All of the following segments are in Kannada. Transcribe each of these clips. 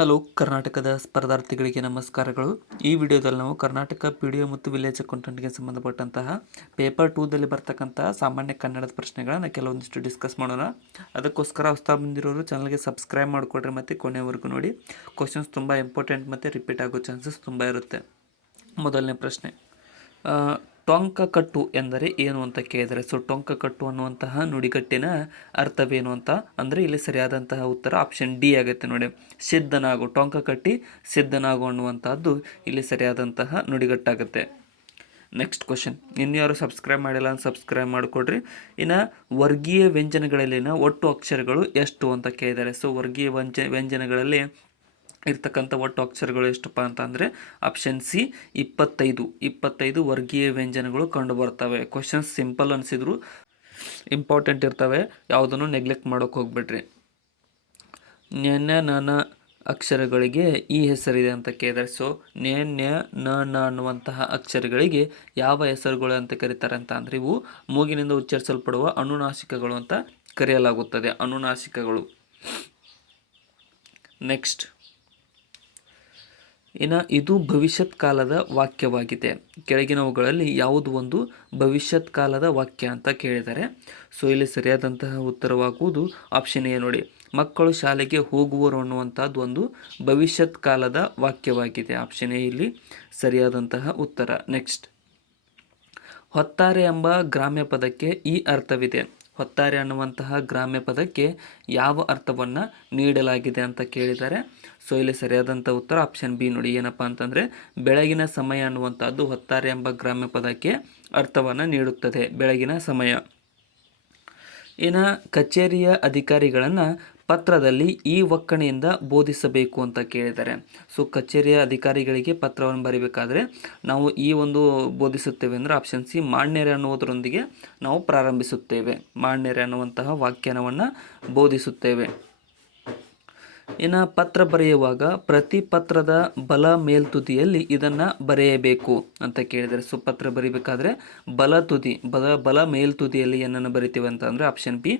ಹಲೋ ಕರ್ನಾಟಕದ ಸ್ಪರ್ಧಾರ್ಥಿಗಳಿಗೆ ನಮಸ್ಕಾರಗಳು. ಈ ವಿಡಿಯೋದಲ್ಲಿ ನಾವು ಕರ್ನಾಟಕ PDO ಮತ್ತು ವಿಲೇಜ್ ಅಕೌಂಟೆಂಟ್ಗೆ ಸಂಬಂಧಪಟ್ಟಂತಹ ಪೇಪರ್ 2ದಲ್ಲಿ ಬರ್ತಕ್ಕಂತಹ ಸಾಮಾನ್ಯ ಕನ್ನಡದ ಪ್ರಶ್ನೆಗಳನ್ನು ಕೆಲವೊಂದಿಷ್ಟು ಡಿಸ್ಕಸ್ ಮಾಡೋಣ. ಅದಕ್ಕೋಸ್ಕರ ಹೊಸ ಬಂದಿರೋರು ಚಾನಲ್ಗೆ ಸಬ್ಸ್ಕ್ರೈಬ್ ಮಾಡಿಕೊಡ್ರಿ ಮತ್ತು ಕೊನೆವರೆಗೂ ನೋಡಿ. ಕ್ವಶನ್ಸ್ ತುಂಬ ಇಂಪಾರ್ಟೆಂಟ್ ಮತ್ತು ರಿಪೀಟ್ ಆಗೋ ಚಾನ್ಸಸ್ ತುಂಬ ಇರುತ್ತೆ. ಮೊದಲನೇ ಪ್ರಶ್ನೆ, ಟೊಂಕ ಕಟ್ಟು ಎಂದರೆ ಏನು ಅಂತ ಕೇಳಿದರೆ, ಸೊ ಟೊಂಕ ಕಟ್ಟು ಅನ್ನುವಂತಹ ನುಡಿಗಟ್ಟಿನ ಅರ್ಥವೇನು ಅಂತ ಅಂದರೆ ಇಲ್ಲಿ ಸರಿಯಾದಂತಹ ಉತ್ತರ ಆಪ್ಷನ್ ಡಿ ಆಗುತ್ತೆ ನೋಡಿ. ಸಿದ್ಧನಾಗು, ಟೊಂಕ ಕಟ್ಟಿ ಸಿದ್ಧನಾಗು ಅನ್ನುವಂಥದ್ದು ಇಲ್ಲಿ ಸರಿಯಾದಂತಹ ನುಡಿಗಟ್ಟಾಗುತ್ತೆ. ನೆಕ್ಸ್ಟ್ ಕ್ವಶನ್, ಇನ್ನು ಯಾರು ಸಬ್ಸ್ಕ್ರೈಬ್ ಮಾಡಿಲ್ಲ ಅಂತ ಸಬ್ಸ್ಕ್ರೈಬ್ ಮಾಡಿಕೊಡ್ರಿ. ಇನ್ನು ವರ್ಗೀಯ ವ್ಯಂಜನಗಳಲ್ಲಿನ ಒಟ್ಟು ಅಕ್ಷರಗಳು ಎಷ್ಟು ಅಂತ ಕೇಳಿದ್ದಾರೆ. ಸೊ ವರ್ಗೀಯ ವ್ಯಂಜನಗಳಲ್ಲಿ ಇರ್ತಕ್ಕಂಥ ಒಟ್ಟು ಅಕ್ಷರಗಳು ಎಷ್ಟಪ್ಪ ಅಂತ ಅಂದರೆ ಆಪ್ಷನ್ ಸಿ 25 ವರ್ಗೀಯ ವ್ಯಂಜನಗಳು ಕಂಡು ಬರ್ತವೆ. ಕ್ವಶನ್ಸ್ ಸಿಂಪಲ್ ಅನಿಸಿದ್ರು ಇಂಪಾರ್ಟೆಂಟ್ ಇರ್ತವೆ, ಯಾವುದನ್ನು ನೆಗ್ಲೆಕ್ಟ್ ಮಾಡೋಕೆ ಹೋಗ್ಬಿಡ್ರಿ. ನ ಅಕ್ಷರಗಳಿಗೆ ಈ ಹೆಸರಿದೆ ಅಂತ ಕೇಳಿದರೆ, ಸೊ ನ ಅನ್ನುವಂತಹ ಅಕ್ಷರಗಳಿಗೆ ಯಾವ ಹೆಸರುಗಳು ಅಂತ ಕರೀತಾರೆ ಅಂತ ಅಂದರೆ ಇವು ಮೂಗಿನಿಂದ ಉಚ್ಚರಿಸಲ್ಪಡುವ ಅನುನಾಸಿಕಗಳು ಅಂತ ಕರೆಯಲಾಗುತ್ತದೆ. ಅನುನಾಸಿಕಗಳು. ನೆಕ್ಸ್ಟ್, ಇನ್ನು ಇದು ಭವಿಷ್ಯತ್ ಕಾಲದ ವಾಕ್ಯವಾಗಿದೆ. ಕೆಳಗಿನವುಗಳಲ್ಲಿ ಯಾವುದು ಒಂದು ಭವಿಷ್ಯತ್ ಕಾಲದ ವಾಕ್ಯ ಅಂತ ಕೇಳಿದ್ದಾರೆ. ಸೊ ಇಲ್ಲಿ ಸರಿಯಾದಂತಹ ಉತ್ತರವಾಗುವುದು ಆಪ್ಷನ್ ಎ ನೋಡಿ. ಮಕ್ಕಳು ಶಾಲೆಗೆ ಹೋಗುವರು ಅನ್ನುವಂಥದ್ದು ಒಂದು ಭವಿಷ್ಯತ್ ಕಾಲದ ವಾಕ್ಯವಾಗಿದೆ. ಆಪ್ಷನ್ ಎ ಇಲ್ಲಿ ಸರಿಯಾದಂತಹ ಉತ್ತರ. ನೆಕ್ಸ್ಟ್, ಹೊತ್ತಾರೆ ಎಂಬ ಗ್ರಾಮ್ಯ ಪದಕ್ಕೆ ಈ ಅರ್ಥವಿದೆ. ಹೊತ್ತಾರೆ ಅನ್ನುವಂತಹ ಗ್ರಾಮ್ಯ ಪದಕ್ಕೆ ಯಾವ ಅರ್ಥವನ್ನು ನೀಡಲಾಗಿದೆ ಅಂತ ಕೇಳಿದ್ದಾರೆ. ಸೊ ಇಲ್ಲಿ ಸರಿಯಾದಂಥ ಉತ್ತರ ಆಪ್ಷನ್ ಬಿ ನೋಡಿ. ಏನಪ್ಪ ಅಂತಂದರೆ ಬೆಳಗಿನ ಸಮಯ ಅನ್ನುವಂಥದ್ದು ಹೊತ್ತಾರೆ ಎಂಬ ಗ್ರಾಮ್ಯ ಪದಕ್ಕೆ ಅರ್ಥವನ್ನು ನೀಡುತ್ತದೆ, ಬೆಳಗಿನ ಸಮಯ. ಇನ್ನು ಕಚೇರಿಯ ಅಧಿಕಾರಿಗಳನ್ನು ಪತ್ರದಲ್ಲಿ ಈ ಒಕ್ಕಣೆಯಿಂದ ಬೋಧಿಸಬೇಕು ಅಂತ ಕೇಳಿದ್ದಾರೆ. ಸೊ ಕಚೇರಿಯ ಅಧಿಕಾರಿಗಳಿಗೆ ಪತ್ರವನ್ನು ಬರೀಬೇಕಾದ್ರೆ ನಾವು ಈ ಒಂದು ಬೋಧಿಸುತ್ತೇವೆ ಅಂದರೆ ಆಪ್ಷನ್ ಸಿ ಮಾನ್ಯರೇ ಅನ್ನುವುದರೊಂದಿಗೆ ನಾವು ಪ್ರಾರಂಭಿಸುತ್ತೇವೆ. ಮಾನ್ಯರೇ ಅನ್ನುವಂತಹ ವ್ಯಾಖ್ಯಾನವನ್ನು ಬೋಧಿಸುತ್ತೇವೆ. ಇನ್ನು ಪತ್ರ ಬರೆಯುವಾಗ ಪ್ರತಿ ಪತ್ರದ ಬಲ ಮೇಲ್ತುದಿಯಲ್ಲಿ ಇದನ್ನು ಬರೆಯಬೇಕು ಅಂತ ಕೇಳಿದರೆ, ಸೊ ಪತ್ರ ಬರೀಬೇಕಾದ್ರೆ ಬಲ ಮೇಲ್ತುದಿಯಲ್ಲಿ ಏನನ್ನು ಬರಿತೀವಿ ಅಂತ ಅಂದರೆ ಆಪ್ಷನ್ ಬಿ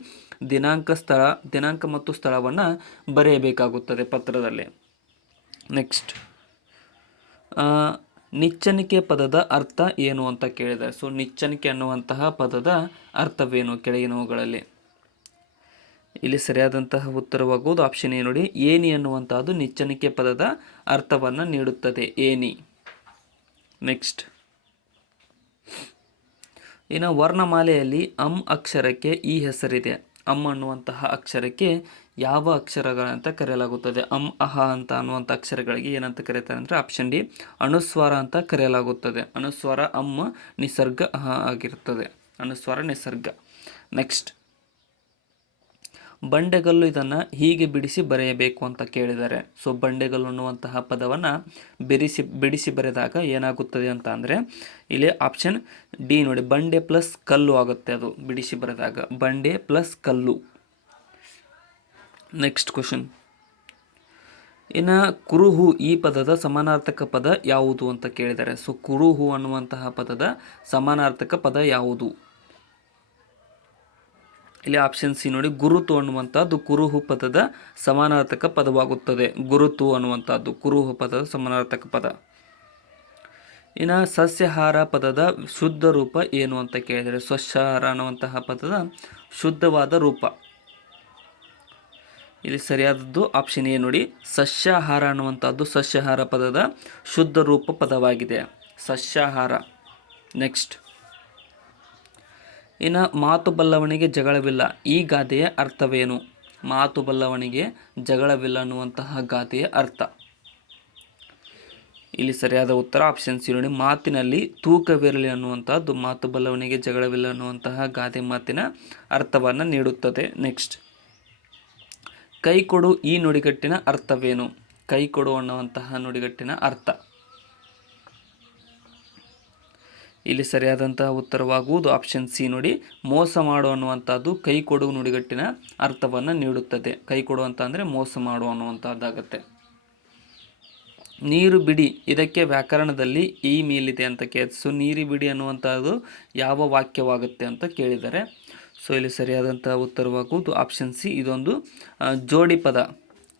ದಿನಾಂಕ ಮತ್ತು ಸ್ಥಳವನ್ನು ಬರೆಯಬೇಕಾಗುತ್ತದೆ ಪತ್ರದಲ್ಲಿ. ನೆಕ್ಸ್ಟ್, ನಿಚ್ಚಣಿಕೆ ಪದದ ಅರ್ಥ ಏನು ಅಂತ ಕೇಳಿದ್ದಾರೆ. ಸೊ ನಿಚ್ಚಣಿಕೆ ಅನ್ನುವಂತಹ ಪದದ ಅರ್ಥವೇನು ಕೆಳಗಿನವುಗಳಲ್ಲಿ? ಇಲ್ಲಿ ಸರಿಯಾದಂತಹ ಉತ್ತರವಾಗುವುದು ಆಪ್ಷನ್ ಎ ನೋಡಿ. ಏನಿ ಅನ್ನುವಂತಹದ್ದು ನಿಚ್ಚಣಿಕೆ ಪದದ ಅರ್ಥವನ್ನು ನೀಡುತ್ತದೆ, ಏನಿ. ನೆಕ್ಸ್ಟ್, ಇನ್ನು ವರ್ಣಮಾಲೆಯಲ್ಲಿ ಅಕ್ಷರಕ್ಕೆ ಈ ಹೆಸರಿದೆ. ಅನ್ನುವಂತಹ ಅಕ್ಷರಕ್ಕೆ ಯಾವ ಅಕ್ಷರಗಳಂತ ಕರೆಯಲಾಗುತ್ತದೆ? ಅಹ ಅಂತ ಅನ್ನುವಂಥ ಅಕ್ಷರಗಳಿಗೆ ಏನಂತ ಕರೀತಾರೆ ಅಂದರೆ ಆಪ್ಷನ್ ಡಿ ಅನುಸ್ವಾರ ಅಂತ ಕರೆಯಲಾಗುತ್ತದೆ. ಅನುಸ್ವಾರ ನಿಸರ್ಗ ಅಹ ಆಗಿರುತ್ತದೆ. ಅನುಸ್ವಾರ ನಿಸರ್ಗ. ನೆಕ್ಸ್ಟ್, ಬಂಡೆಗಲ್ಲು ಇದನ್ನು ಹೀಗೆ ಬಿಡಿಸಿ ಬರೆಯಬೇಕು ಅಂತ ಕೇಳಿದ್ದಾರೆ. ಸೊ ಬಂಡೆಗಲ್ಲು ಅನ್ನುವಂತಹ ಪದವನ್ನು ಬಿಡಿಸಿ ಬರೆದಾಗ ಏನಾಗುತ್ತದೆ ಅಂತ ಅಂದರೆ ಇಲ್ಲಿ ಆಪ್ಷನ್ ಡಿ ನೋಡಿ. ಬಂಡೆ ಪ್ಲಸ್ ಕಲ್ಲು ಆಗುತ್ತೆ, ಅದು ಬಿಡಿಸಿ ಬರೆದಾಗ ಬಂಡೆ ಪ್ಲಸ್ ಕಲ್ಲು. ನೆಕ್ಸ್ಟ್ ಕ್ವಶನ್, ಇನ್ನು ಕುರುಹು ಈ ಪದದ ಸಮಾನಾರ್ಥಕ ಪದ ಯಾವುದು ಅಂತ ಕೇಳಿದ್ದಾರೆ. ಸೊ ಕುರುಹು ಅನ್ನುವಂತಹ ಪದದ ಸಮಾನಾರ್ಥಕ ಪದ ಯಾವುದು? ಇಲ್ಲಿ ಆಪ್ಷನ್ ಸಿ ನೋಡಿ. ಗುರುತು ಅನ್ನುವಂಥದ್ದು ಕುರುಹು ಪದದ ಸಮಾನಾರ್ಥಕ ಪದವಾಗುತ್ತದೆ. ಗುರುತು ಅನ್ನುವಂಥದ್ದು ಕುರುಹು ಪದದ ಸಮಾನಾರ್ಥಕ ಪದ. ಇನ್ನು ಸಸ್ಯಾಹಾರ ಪದದ ಶುದ್ಧ ರೂಪ ಏನು ಅಂತ ಕೇಳಿದರೆ, ಸಸ್ಯಾಹಾರ ಅನ್ನುವಂತಹ ಪದದ ಶುದ್ಧವಾದ ರೂಪ ಇಲ್ಲಿ ಸರಿಯಾದದ್ದು ಆಪ್ಷನ್ ಎ ನೋಡಿ. ಸಸ್ಯಾಹಾರ ಅನ್ನುವಂಥದ್ದು ಸಸ್ಯಾಹಾರ ಪದದ ಶುದ್ಧ ರೂಪ ಪದವಾಗಿದೆ, ಸಸ್ಯಾಹಾರ. ನೆಕ್ಸ್ಟ್, ಇನ್ನು ಮಾತು ಬಲ್ಲವನಿಗೆ ಜಗಳವಿಲ್ಲ ಈ ಗಾದೆಯ ಅರ್ಥವೇನು? ಮಾತು ಬಲ್ಲವನಿಗೆ ಜಗಳವಿಲ್ಲ ಅನ್ನುವಂತಹ ಗಾದೆಯ ಅರ್ಥ. ಇಲ್ಲಿ ಸರಿಯಾದ ಉತ್ತರ ಆಪ್ಷನ್ ಸಿ ನೋಡಿ. ಮಾತಿನಲ್ಲಿ ತೂಕವಿರಲಿ ಅನ್ನುವಂಥದ್ದು ಮಾತು ಬಲ್ಲವನಿಗೆ ಜಗಳವಿಲ್ಲ ಅನ್ನುವಂತಹ ಗಾದೆ ಮಾತಿನ ಅರ್ಥವನ್ನು ನೀಡುತ್ತದೆ. ನೆಕ್ಸ್ಟ್, ಕೈ ಕೊಡು ಈ ನುಡಿಗಟ್ಟಿನ ಅರ್ಥವೇನು? ಕೈ ಕೊಡು ಅನ್ನುವಂತಹ ನುಡಿಗಟ್ಟಿನ ಅರ್ಥ. ಇಲ್ಲಿ ಸರಿಯಾದಂತಹ ಉತ್ತರವಾಗುವುದು ಆಪ್ಷನ್ ಸಿ ನೋಡಿ. ಮೋಸ ಮಾಡು ಅನ್ನುವಂಥದ್ದು ಕೈ ಕೊಡು ನುಡಿಗಟ್ಟಿನ ಅರ್ಥವನ್ನು ನೀಡುತ್ತದೆ. ಕೈ ಕೊಡು ಅಂತ ಅಂದರೆ ಮೋಸ ಮಾಡು ಅನ್ನುವಂಥದ್ದಾಗತ್ತೆ. ನೀರು ಬಿಡಿ ಇದಕ್ಕೆ ವ್ಯಾಕರಣದಲ್ಲಿ ಈ ಮೇಲಿದೆ ಅಂತ ಕೇಳಿದೆ. ಸೊ ನೀರು ಬಿಡಿ ಅನ್ನುವಂಥದ್ದು ಯಾವ ವಾಕ್ಯವಾಗುತ್ತೆ ಅಂತ ಕೇಳಿದ್ದಾರೆ. ಸೊ ಇಲ್ಲಿ ಸರಿಯಾದಂತಹ ಉತ್ತರವಾಗುವುದು ಆಪ್ಷನ್ ಸಿ. ಇದೊಂದು ಜೋಡಿ ಪದ,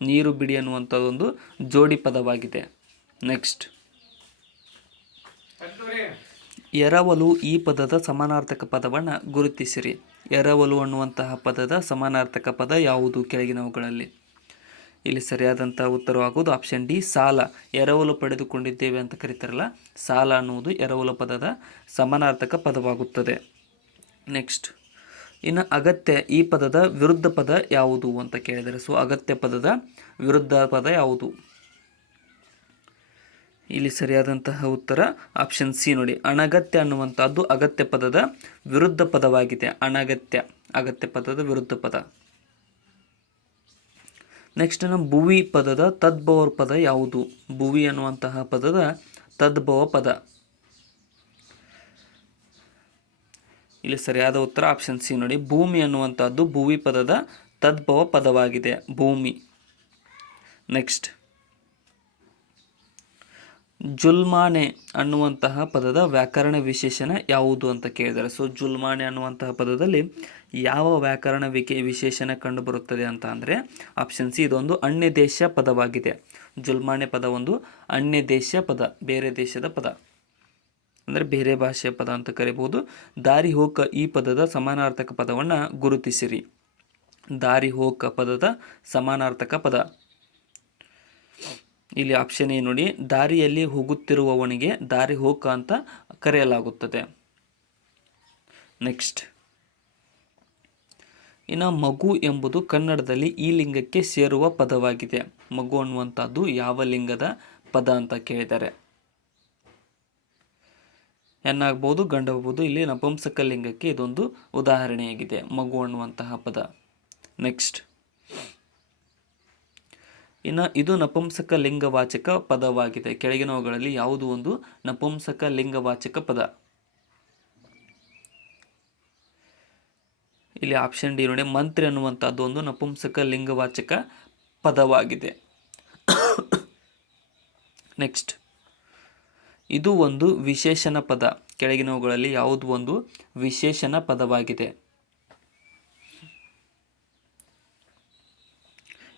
ನೀರು ಬಿಡಿ ಅನ್ನುವಂಥದ್ದೊಂದು ಜೋಡಿ ಪದವಾಗಿದೆ. ನೆಕ್ಸ್ಟ್, ಎರವಲು ಈ ಪದದ ಸಮಾನಾರ್ಥಕ ಪದವನ್ನು ಗುರುತಿಸಿರಿ. ಎರವಲು ಅನ್ನುವಂತಹ ಪದದ ಸಮಾನಾರ್ಥಕ ಪದ ಯಾವುದು ಕೆಳಗಿನವುಗಳಲ್ಲಿ? ಇಲ್ಲಿ ಸರಿಯಾದಂಥ ಉತ್ತರವಾಗುವುದು ಆಪ್ಷನ್ ಡಿ, ಸಾಲ. ಎರವಲು ಪಡೆದುಕೊಂಡಿದ್ದೇವೆ ಅಂತ ಕರೀತಾರಲ್ಲ, ಸಾಲ ಅನ್ನುವುದು ಎರವಲು ಪದದ ಸಮಾನಾರ್ಥಕ ಪದವಾಗುತ್ತದೆ. ನೆಕ್ಸ್ಟ್, ಇನ್ನು ಅಗತ್ಯ ಈ ಪದದ ವಿರುದ್ಧ ಪದ ಯಾವುದು ಅಂತ ಕೇಳಿದರೆ, ಸೊ ಅಗತ್ಯ ಪದದ ವಿರುದ್ಧ ಪದ ಯಾವುದು? ಇಲ್ಲಿ ಸರಿಯಾದಂತಹ ಉತ್ತರ ಆಪ್ಷನ್ ಸಿ ನೋಡಿ, ಅನಗತ್ಯ ಅನ್ನುವಂಥದ್ದು ಅಗತ್ಯ ಪದದ ವಿರುದ್ಧ ಪದವಾಗಿದೆ. ಅನಗತ್ಯ ಅಗತ್ಯ ಪದದ ವಿರುದ್ಧ ಪದ. ನೆಕ್ಸ್ಟ್, ಭುವಿ ಪದದ ತದ್ಭವ ಪದ ಯಾವುದು? ಭುವಿ ಅನ್ನುವಂತಹ ಪದದ ತದ್ಭವ ಪದ. ಇಲ್ಲಿ ಸರಿಯಾದ ಉತ್ತರ ಆಪ್ಷನ್ ಸಿ ನೋಡಿ, ಭೂಮಿ ಅನ್ನುವಂಥದ್ದು ಭುವಿ ಪದದ ತದ್ಭವ ಪದವಾಗಿದೆ, ಭೂಮಿ. ನೆಕ್ಸ್ಟ್, ಜುಲ್ಮಾನೆ ಅನ್ನುವಂತಹ ಪದದ ವ್ಯಾಕರಣ ವಿಶೇಷಣ ಯಾವುದು ಅಂತ ಕೇಳಿದ್ದಾರೆ. ಸೊ ಜುಲ್ಮಾನೆ ಅನ್ನುವಂತಹ ಪದದಲ್ಲಿ ಯಾವ ವ್ಯಾಕರಣ ವಿಶೇಷಣ ಕಂಡುಬರುತ್ತದೆ ಅಂತ ಅಂದರೆ ಆಪ್ಷನ್ ಸಿ, ಇದೊಂದು ಅನ್ಯ ದೇಶ ಪದವಾಗಿದೆ. ಜುಲ್ಮಾನೆ ಪದ ಒಂದು ಅನ್ಯ ದೇಶ ಪದ, ಬೇರೆ ದೇಶದ ಪದ, ಅಂದರೆ ಬೇರೆ ಭಾಷೆಯ ಪದ ಅಂತ ಕರಿಬಹುದು. ದಾರಿ ಹೋಕ ಈ ಪದದ ಸಮಾನಾರ್ಥಕ ಪದವನ್ನು ಗುರುತಿಸಿರಿ. ದಾರಿ ಹೋಕ ಪದದ ಸಮಾನಾರ್ಥಕ ಪದ. ಇಲ್ಲಿ ಆಪ್ಷನ್ ಎ ನೋಡಿ, ದಾರಿಯಲ್ಲಿ ಹೋಗುತ್ತಿರುವವನಿಗೆ ದಾರಿ ಹೋಕ ಅಂತ ಕರೆಯಲಾಗುತ್ತದೆ. ನೆಕ್ಸ್ಟ್, ಇನ್ನು ಮಗು ಎಂಬುದು ಕನ್ನಡದಲ್ಲಿ ಈ ಲಿಂಗಕ್ಕೆ ಸೇರುವ ಪದವಾಗಿದೆ. ಮಗು ಅನ್ನುವಂಥದ್ದು ಯಾವ ಲಿಂಗದ ಪದ ಅಂತ ಕೇಳಿದ್ದಾರೆ. ಹೆಣ್ಣಾಗ್ಬೋದು, ಗಂಡಾಗ್ಬೋದು. ಇಲ್ಲಿ ನಪುಂಸಕ ಲಿಂಗಕ್ಕೆ ಇದೊಂದು ಉದಾಹರಣೆಯಾಗಿದೆ, ಮಗು ಅನ್ನುವಂತಹ ಪದ. ನೆಕ್ಸ್ಟ್, ಇನ್ನು ಇದು ನಪುಂಸಕ ಲಿಂಗವಾಚಕ ಪದವಾಗಿದೆ. ಕೆಳಗಿನವುಗಳಲ್ಲಿ ಯಾವುದು ಒಂದು ನಪುಂಸಕ ಲಿಂಗವಾಚಕ ಪದ? ಇಲ್ಲಿ ಆಪ್ಷನ್ ಡಿ ನೋಡಿ, ಮಂತ್ರಿ ಅನ್ನುವಂಥದ್ದು ಒಂದು ನಪುಂಸಕ ಲಿಂಗವಾಚಕ ಪದವಾಗಿದೆ. ನೆಕ್ಸ್ಟ್, ಇದು ಒಂದು ವಿಶೇಷಣ ಪದ. ಕೆಳಗಿನವುಗಳಲ್ಲಿ ಯಾವುದು ಒಂದು ವಿಶೇಷಣ ಪದವಾಗಿದೆ?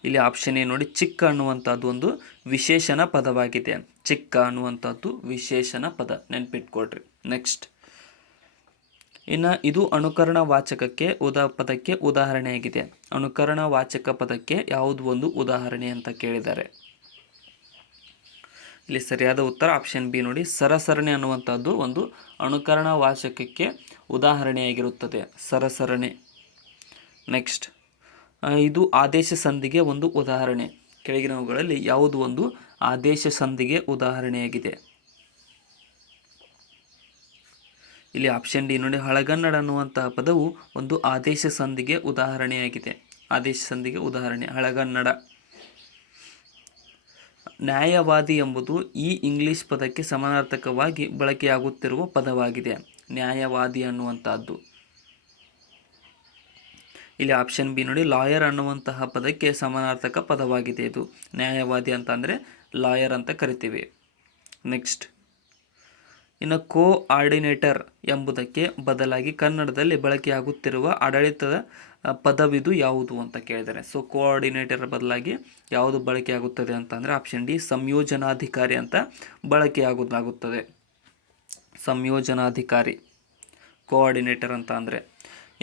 ಇಲ್ಲಿ ಆಪ್ಷನ್ ಎ ನೋಡಿ, ಚಿಕ್ಕ ಅನ್ನುವಂಥದ್ದು ಒಂದು ವಿಶೇಷಣ ಪದವಾಗಿದೆ. ಚಿಕ್ಕ ಅನ್ನುವಂಥದ್ದು ವಿಶೇಷಣ ಪದ, ನೆನ್ಪಿಟ್ಕೊಡ್ರಿ. ನೆಕ್ಸ್ಟ್, ಇನ್ನು ಇದು ಅನುಕರಣ ವಾಚಕಕ್ಕೆ ಪದಕ್ಕೆ ಉದಾಹರಣೆಯಾಗಿದೆ. ಅನುಕರಣ ವಾಚಕ ಪದಕ್ಕೆ ಯಾವುದು ಒಂದು ಉದಾಹರಣೆ ಅಂತ ಕೇಳಿದ್ದಾರೆ. ಇಲ್ಲಿ ಸರಿಯಾದ ಉತ್ತರ ಆಪ್ಷನ್ ಬಿ ನೋಡಿ, ಸರಸರಣೆ ಅನ್ನುವಂಥದ್ದು ಒಂದು ಅನುಕರಣ ವಾಚಕಕ್ಕೆ ಉದಾಹರಣೆಯಾಗಿರುತ್ತದೆ, ಸರಸರಣೆ. ನೆಕ್ಸ್ಟ್, ಇದು ಆದೇಶ ಸಂಧಿಗೆ ಒಂದು ಉದಾಹರಣೆ. ಕೆಳಗಿನವುಗಳಲ್ಲಿ ಯಾವುದು ಒಂದು ಆದೇಶ ಸಂಧಿಗೆ ಉದಾಹರಣೆಯಾಗಿದೆ? ಇಲ್ಲಿ ಆಪ್ಷನ್ ಡಿ ನೋಡಿ, ಹಳಗನ್ನಡ ಅನ್ನುವಂತಹ ಪದವು ಒಂದು ಆದೇಶ ಸಂಧಿಗೆ ಉದಾಹರಣೆಯಾಗಿದೆ. ಆದೇಶ ಸಂಧಿಗೆ ಉದಾಹರಣೆ ಹಳಗನ್ನಡ. ನ್ಯಾಯವಾದಿ ಎಂಬುದು ಈ ಇಂಗ್ಲಿಷ್ ಪದಕ್ಕೆ ಸಮಾನಾರ್ಥಕವಾಗಿ ಬಳಕೆಯಾಗುತ್ತಿರುವ ಪದವಾಗಿದೆ. ನ್ಯಾಯವಾದಿ ಅನ್ನುವಂಥದ್ದು. ಇಲ್ಲಿ ಆಪ್ಷನ್ ಬಿ ನೋಡಿ, ಲಾಯರ್ ಅನ್ನುವಂತಹ ಪದಕ್ಕೆ ಸಮಾನಾರ್ಥಕ ಪದವಾಗಿದೆ. ಇದು ನ್ಯಾಯವಾದಿ ಅಂತ ಅಂದರೆ ಲಾಯರ್ ಅಂತ ಕರಿತೀವಿ. ನೆಕ್ಸ್ಟ್, ಇನ್ನು ಕೋಆರ್ಡಿನೇಟರ್ ಎಂಬುದಕ್ಕೆ ಬದಲಾಗಿ ಕನ್ನಡದಲ್ಲಿ ಬಳಕೆಯಾಗುತ್ತಿರುವ ಆಡಳಿತದ ಪದವಿದು ಯಾವುದು ಅಂತ ಕೇಳಿದರೆ. ಸೊ ಕೋಆರ್ಡಿನೇಟರ್ ಬದಲಾಗಿ ಯಾವುದು ಬಳಕೆಯಾಗುತ್ತದೆ ಅಂತ ಅಂದರೆ ಆಪ್ಷನ್ ಡಿ, ಸಂಯೋಜನಾಧಿಕಾರಿ ಅಂತ ಬಳಕೆಯಾಗುತ್ತದೆ. ಸಂಯೋಜನಾಧಿಕಾರಿ ಕೋಆರ್ಡಿನೇಟರ್ ಅಂತ ಅಂದರೆ.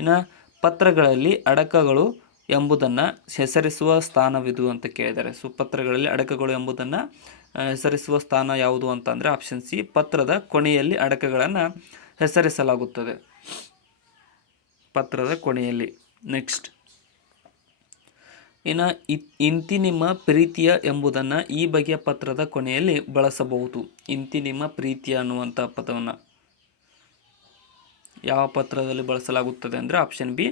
ಇನ್ನು ಪತ್ರಗಳಲ್ಲಿ ಅಡಕಗಳು ಎಂಬುದನ್ನು ಹೆಸರಿಸುವ ಸ್ಥಾನವಿದು ಅಂತ ಕೇಳಿದ್ದಾರೆ. ಸೊ ಪತ್ರಗಳಲ್ಲಿ ಅಡಕಗಳು ಎಂಬುದನ್ನು ಹೆಸರಿಸುವ ಸ್ಥಾನ ಯಾವುದು ಅಂತ ಅಂದರೆ ಆಪ್ಷನ್ ಸಿ, ಪತ್ರದ ಕೊನೆಯಲ್ಲಿ ಅಡಕಗಳನ್ನು ಹೆಸರಿಸಲಾಗುತ್ತದೆ, ಪತ್ರದ ಕೊನೆಯಲ್ಲಿ. ನೆಕ್ಸ್ಟ್, ಇನ್ನು ಇಂತಿ ನಿಮ್ಮ ಪ್ರೀತಿಯ ಎಂಬುದನ್ನು ಈ ಬಗೆಯ ಪತ್ರದ ಕೊನೆಯಲ್ಲಿ ಬಳಸಬಹುದು. ಇಂತಿ ನಿಮ್ಮ ಪ್ರೀತಿಯ ಅನ್ನುವಂಥ ಪದವನ್ನು ಯಾವ ಪತ್ರದಲ್ಲಿ ಬಳಸಲಾಗುತ್ತದೆ ಅಂದರೆ ಆಪ್ಷನ್ ಬಿ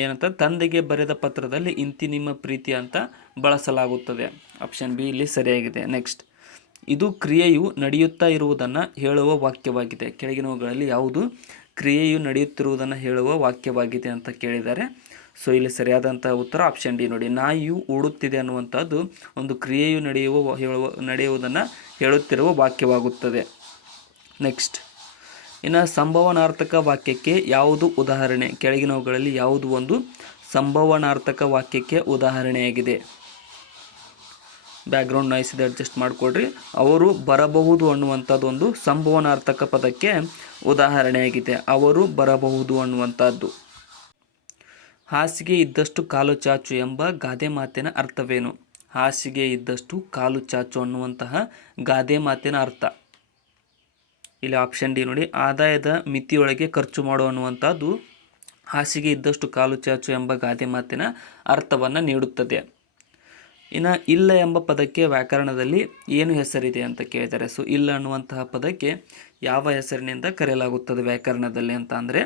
ಏನಂತ, ತಂದೆಗೆ ಬರೆದ ಪತ್ರದಲ್ಲಿ ಇಂತಿ ನಿಮ್ಮ ಪ್ರೀತಿ ಅಂತ ಬಳಸಲಾಗುತ್ತದೆ. ಆಪ್ಷನ್ ಬಿ ಇಲ್ಲಿ ಸರಿಯಾಗಿದೆ. ನೆಕ್ಸ್ಟ್, ಇದು ಕ್ರಿಯೆಯು ನಡೆಯುತ್ತಾ ಇರುವುದನ್ನು ಹೇಳುವ ವಾಕ್ಯವಾಗಿದೆ. ಕೆಳಗಿನವುಗಳಲ್ಲಿ ಯಾವುದು ಕ್ರಿಯೆಯು ನಡೆಯುತ್ತಿರುವುದನ್ನು ಹೇಳುವ ವಾಕ್ಯವಾಗಿದೆ ಅಂತ ಕೇಳಿದ್ದಾರೆ. ಸೊ ಇಲ್ಲಿ ಸರಿಯಾದಂಥ ಉತ್ತರ ಆಪ್ಷನ್ ಡಿ ನೋಡಿ, ನಾಯಿಯು ಓಡುತ್ತಿದೆ ಅನ್ನುವಂಥದ್ದು ಒಂದು ಕ್ರಿಯೆಯು ನಡೆಯುವುದನ್ನು ಹೇಳುತ್ತಿರುವ ವಾಕ್ಯವಾಗುತ್ತದೆ. ನೆಕ್ಸ್ಟ್, ಇನ್ನು ಸಂಭವನಾರ್ಥಕ ವಾಕ್ಯಕ್ಕೆ ಯಾವುದು ಉದಾಹರಣೆ? ಕೆಳಗಿನವುಗಳಲ್ಲಿ ಯಾವುದು ಒಂದು ಸಂಭವನಾರ್ಥಕ ವಾಕ್ಯಕ್ಕೆ ಉದಾಹರಣೆಯಾಗಿದೆ? ಬ್ಯಾಕ್ಗ್ರೌಂಡ್ ನಾಯ್ಸ್ ಇದೆ, ಅಡ್ಜಸ್ಟ್ ಮಾಡಿಕೊಡ್ರಿ. ಅವರು ಬರಬಹುದು ಅನ್ನುವಂಥದ್ದು ಒಂದು ಸಂಭವನಾರ್ಥಕ ಪದಕ್ಕೆ ಉದಾಹರಣೆಯಾಗಿದೆ. ಅವರು ಬರಬಹುದು ಅನ್ನುವಂಥದ್ದು. ಹಾಸಿಗೆ ಇದ್ದಷ್ಟು ಕಾಲು ಚಾಚು ಎಂಬ ಗಾದೆ ಮಾತಿನ ಅರ್ಥವೇನು? ಹಾಸಿಗೆ ಇದ್ದಷ್ಟು ಕಾಲು ಚಾಚು ಅನ್ನುವಂತಹ ಗಾದೆ ಮಾತಿನ ಅರ್ಥ. ಇಲ್ಲಿ ಆಪ್ಷನ್ ಡಿ ನೋಡಿ, ಆದಾಯದ ಮಿತಿಯೊಳಗೆ ಖರ್ಚು ಮಾಡುವ ಅನ್ನುವಂಥದ್ದು ಹಾಸಿಗೆ ಇದ್ದಷ್ಟು ಕಾಲು ಚಾಚು ಎಂಬ ಗಾದೆ ಮಾತಿನ ಅರ್ಥವನ್ನು ನೀಡುತ್ತದೆ. ಇನ್ನು ಇಲ್ಲ ಎಂಬ ಪದಕ್ಕೆ ವ್ಯಾಕರಣದಲ್ಲಿ ಏನು ಹೆಸರಿದೆ ಅಂತ ಕೇಳಿದ್ದಾರೆ. ಸೊ ಇಲ್ಲ ಅನ್ನುವಂತಹ ಪದಕ್ಕೆ ಯಾವ ಹೆಸರಿನಿಂದ ಕರೆಯಲಾಗುತ್ತದೆ ವ್ಯಾಕರಣದಲ್ಲಿ ಅಂತ ಅಂದರೆ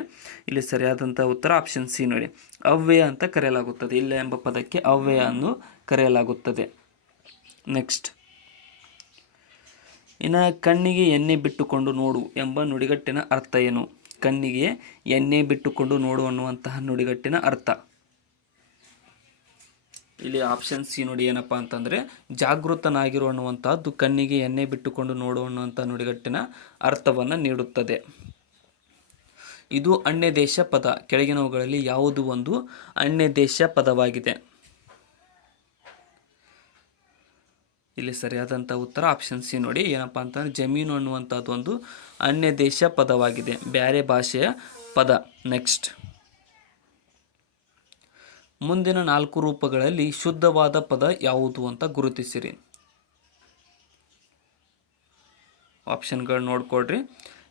ಇಲ್ಲಿ ಸರಿಯಾದಂಥ ಉತ್ತರ ಆಪ್ಷನ್ ಸಿ ನೋಡಿ, ಅವ್ಯಯ ಅಂತ ಕರೆಯಲಾಗುತ್ತದೆ. ಇಲ್ಲ ಎಂಬ ಪದಕ್ಕೆ ಅವ್ಯಯ ಅನ್ನು ಕರೆಯಲಾಗುತ್ತದೆ. ನೆಕ್ಸ್ಟ್, ಇನ್ನು ಕಣ್ಣಿಗೆ ಎಣ್ಣೆ ಬಿಟ್ಟುಕೊಂಡು ನೋಡು ಎಂಬ ನುಡಿಗಟ್ಟಿನ ಅರ್ಥ ಏನು? ಕಣ್ಣಿಗೆ ಎಣ್ಣೆ ಬಿಟ್ಟುಕೊಂಡು ನೋಡು ಅನ್ನುವಂತಹ ನುಡಿಗಟ್ಟಿನ ಅರ್ಥ. ಇಲ್ಲಿ ಆಪ್ಷನ್ ಸಿ ನೋಡಿ, ಏನಪ್ಪ ಅಂತಂದರೆ ಜಾಗೃತನಾಗಿರು ಅನ್ನುವಂಥದ್ದು ಕಣ್ಣಿಗೆ ಎಣ್ಣೆ ಬಿಟ್ಟುಕೊಂಡು ನೋಡು ಅನ್ನುವಂಥ ನುಡಿಗಟ್ಟಿನ ಅರ್ಥವನ್ನು ನೀಡುತ್ತದೆ. ಇದು ಅನ್ಯದೇಶ ಪದ. ಕೆಳಗಿನವುಗಳಲ್ಲಿ ಯಾವುದು ಒಂದು ಅನ್ಯದೇಶ ಪದವಾಗಿದೆ? ಇಲ್ಲಿ ಸರಿಯಾದಂಥ ಉತ್ತರ ಆಪ್ಷನ್ ಸಿ ನೋಡಿ, ಏನಪ್ಪ ಅಂತಂದರೆ ಜಮೀನು ಅನ್ನುವಂಥದ್ದು ಒಂದು ಅನ್ಯದೇಶ ಪದವಾಗಿದೆ, ಬೇರೆ ಭಾಷೆಯ ಪದ. ನೆಕ್ಸ್ಟ್, ಮುಂದಿನ 4 ರೂಪಗಳಲ್ಲಿ ಶುದ್ಧವಾದ ಪದ ಯಾವುದು ಅಂತ ಗುರುತಿಸಿರಿ. ಆಪ್ಷನ್ಗಳು ನೋಡ್ಕೊಡ್ರಿ.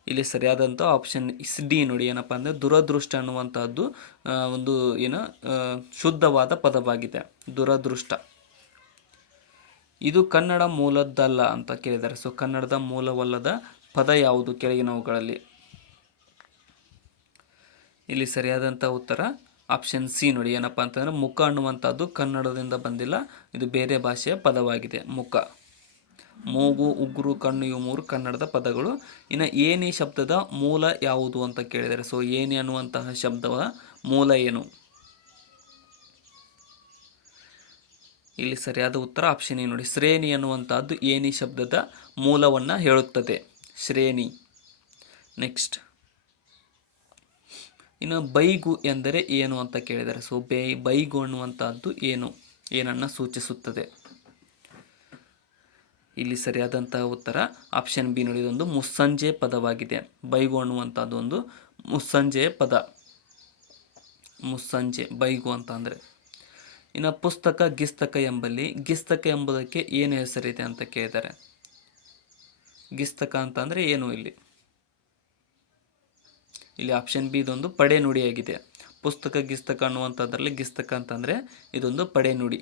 ಇಲ್ಲಿ ಸರಿಯಾದಂಥ ಆಪ್ಷನ್ ಡಿ ನೋಡಿ, ಏನಪ್ಪ ಅಂದರೆ ದುರದೃಷ್ಟ ಅನ್ನುವಂಥದ್ದು ಒಂದು ಶುದ್ಧವಾದ ಪದವಾಗಿದೆ, ದುರದೃಷ್ಟ. ಇದು ಕನ್ನಡ ಮೂಲದ್ದಲ್ಲ ಅಂತ ಕೇಳಿದ್ದಾರೆ. ಸೊ ಕನ್ನಡದ ಮೂಲವಲ್ಲದ ಪದ ಯಾವುದು ಕೆಳಗಿನವುಗಳಲ್ಲಿ? ಇಲ್ಲಿ ಸರಿಯಾದಂಥ ಉತ್ತರ ಆಪ್ಷನ್ ಸಿ ನೋಡಿ, ಏನಪ್ಪ ಅಂತಂದರೆ ಮುಖ ಅನ್ನುವಂಥದ್ದು ಕನ್ನಡದಿಂದ ಬಂದಿಲ್ಲ, ಇದು ಬೇರೆ ಭಾಷೆಯ ಪದವಾಗಿದೆ. ಮುಖ, ಮೂಗು, ಉಗುರು, ಕಣ್ಣು ಇವು 3 ಕನ್ನಡದ ಪದಗಳು. ಇನ್ನು ಏನಿ ಶಬ್ದದ ಮೂಲ ಯಾವುದು ಅಂತ ಕೇಳಿದ್ದಾರೆ. ಸೊ ಏನಿ ಅನ್ನುವಂತಹ ಶಬ್ದದ ಮೂಲ ಏನು? ಇಲ್ಲಿ ಸರಿಯಾದ ಉತ್ತರ ಆಪ್ಷನ್ ಎ ನೋಡಿ, ಶ್ರೇಣಿ ಅನ್ನುವಂಥದ್ದು ಏನಿ ಶಬ್ದದ ಮೂಲವನ್ನು ಹೇಳುತ್ತದೆ, ಶ್ರೇಣಿ. ನೆಕ್ಸ್ಟ್, ಇನ್ನು ಬೈಗು ಎಂದರೆ ಏನು ಅಂತ ಕೇಳಿದ್ದಾರೆ. ಸೊ ಬೈಗು ಅನ್ನುವಂಥದ್ದು ಏನನ್ನು ಸೂಚಿಸುತ್ತದೆ? ಇಲ್ಲಿ ಸರಿಯಾದಂತಹ ಉತ್ತರ ಆಪ್ಷನ್ ಬಿ ನೋಡಿ, ಇದೊಂದು ಮುಸ್ಸಂಜೆ ಪದವಾಗಿದೆ. ಬೈಗು ಅನ್ನುವಂಥದ್ದು ಒಂದು ಮುಸ್ಸಂಜೆ ಪದ, ಮುಸ್ಸಂಜೆ ಬೈಗು ಅಂತ ಅಂದರೆ. ಇನ್ನು ಪುಸ್ತಕ, ಗಿಸ್ತಕ ಎಂಬಲ್ಲಿ ಗಿಸ್ತಕ ಎಂಬುದಕ್ಕೆ ಏನು ಹೆಸರಿದೆ ಅಂತ ಕೇಳಿದ್ದಾರೆ. ಗಿಸ್ತಕ ಅಂತ ಅಂದರೆ ಏನು? ಇಲ್ಲಿ ಆಪ್ಷನ್ ಬಿ ಇದೊಂದು ಪಡೆ ನುಡಿಯಾಗಿದೆ. ಪುಸ್ತಕ, ಗಿಸ್ತಕ ಅನ್ನುವಂಥದ್ರಲ್ಲಿ ಗಿಸ್ತಕ ಅಂತಂದರೆ ಇದೊಂದು ಪಡೆ ನುಡಿ.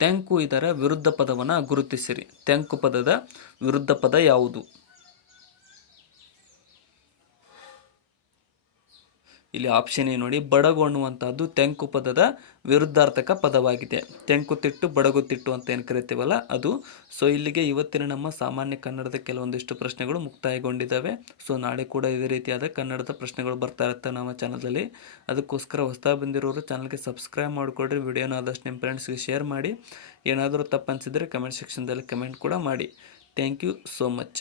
ತೆಂಕು ಇದರ ವಿರುದ್ಧ ಪದವನ್ನು ಗುರುತಿಸಿರಿ. ತೆಂಕು ಪದದ ವಿರುದ್ಧ ಪದ ಯಾವುದು? ಇಲ್ಲಿ ಆಪ್ಷನ್ ಎ ನೋಡಿ, ಬಡಗು ಅನ್ನುವಂಥದ್ದು ತೆಂಕು ಪದದ ವಿರುದ್ಧಾರ್ಥಕ ಪದವಾಗಿದೆ. ತೆಂಕು ತಿಟ್ಟು, ಬಡಗು ತಿಟ್ಟು ಅಂತ ಏನು ಕರಿತೀವಲ್ಲ ಅದು. ಸೊ ಇಲ್ಲಿಗೆ ಇವತ್ತಿನ ನಮ್ಮ ಸಾಮಾನ್ಯ ಕನ್ನಡದ ಕೆಲವೊಂದಿಷ್ಟು ಪ್ರಶ್ನೆಗಳು ಮುಕ್ತಾಯಗೊಂಡಿದ್ದಾವೆ. ಸೊ ನಾಳೆ ಕೂಡ ಇದೇ ರೀತಿಯಾದ ಕನ್ನಡದ ಪ್ರಶ್ನೆಗಳು ಬರ್ತಾ ಇರುತ್ತೆ ನಮ್ಮ ಚಾನಲಲ್ಲಿ. ಅದಕ್ಕೋಸ್ಕರ ಹೊಸದಾಗಿ ಬಂದಿರೋರು ಚಾನಲ್ಗೆ ಸಬ್ಸ್ಕ್ರೈಬ್ ಮಾಡಿಕೊಡ್ರಿ. ವಿಡಿಯೋನ ಆದಷ್ಟು ನಿಮ್ಮ ಫ್ರೆಂಡ್ಸ್ಗೆ ಶೇರ್ ಮಾಡಿ. ಏನಾದರೂ ತಪ್ಪು ಅನಿಸಿದರೆ ಕಮೆಂಟ್ ಸೆಕ್ಷನ್ದಲ್ಲಿ ಕಮೆಂಟ್ ಕೂಡ ಮಾಡಿ. Thank you so much.